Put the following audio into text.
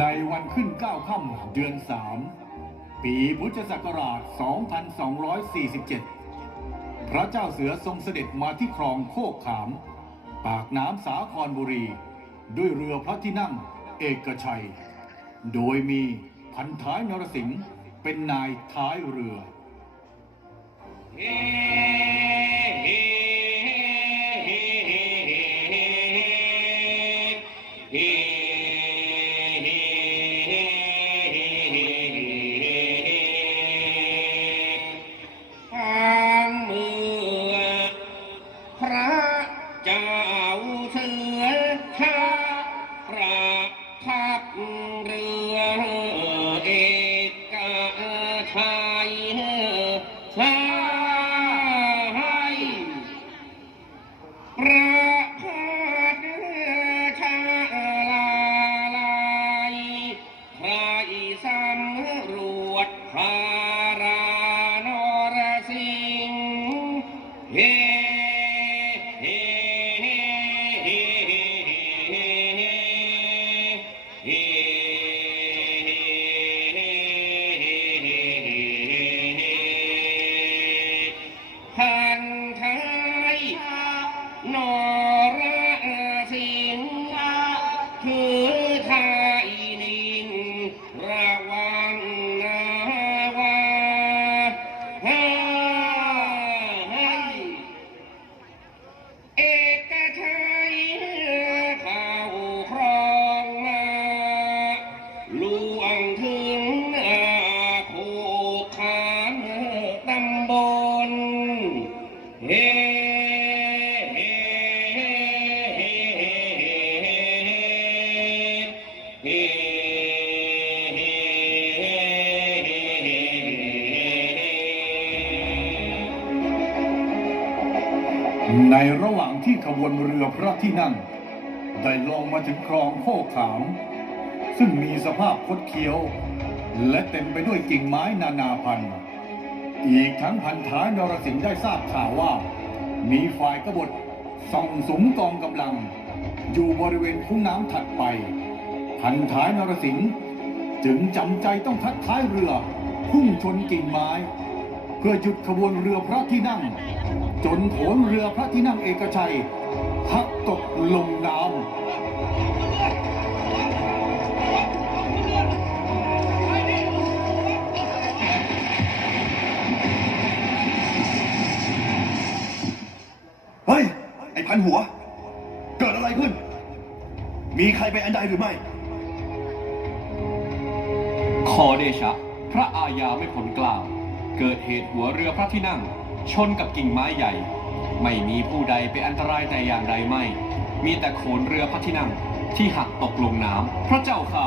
ในวันขึ้น9ค่ำเดือน3ปีพุทธศักราช 2247 พระเจ้าเสือทรงเสด็จมาที่คลองโคกขาม ปากน้ำสาครบุรี ด้วยเรือพระที่นั่งเอกชัย โดยมีพันท้ายนรสิงห์เป็นนายท้ายเรือท พระเจ้าเสือชาประทับเรือเอกชัยชายประพัดชาลาลายใครสำรวจพารานรสิงห์ ในระหว่างที่ขบวนเรือพระที่นั่ง ได้ลงมาถึงคลองโคกขาม ซึ่งมีสภาพคดเคี้ยว และเต็มไปด้วยกิ่งไม้นานาพันธุ์ อีกทั้งพันท้ายนรสิงห์ได้ทราบข่าวว่า มีฝ่ายกบฏส่องสมกองกำลัง อยู่บริเวณคุ้งน้ำถัดไป พันท้ายนรสิงห์จึงจำใจต้องทัดท้ายเรือพุ่งชนกิ่งไม้ พื่อหยุดขบวนเรือพระที่นั่ง จนโขนเรือพระที่นั่งเอกชัยพักตกลงน้ำเฮ้ย ไอ้พันหัว เกิดอะไรขึ้น มีใครเป็นอันใดหรือไม่ ขอเดชะ พระอาญาไม่พ้นกล่าว เกิดเหตุหัวเรือพระที่นั่ง ชนกับกิ่งไม้ใหญ่ ไม่มีผู้ใดเป็นอันตรายแต่อย่างใดไม่ มีแต่โขนเรือพระที่นั่งที่หักตกลงน้ำพระเจ้าค่ะ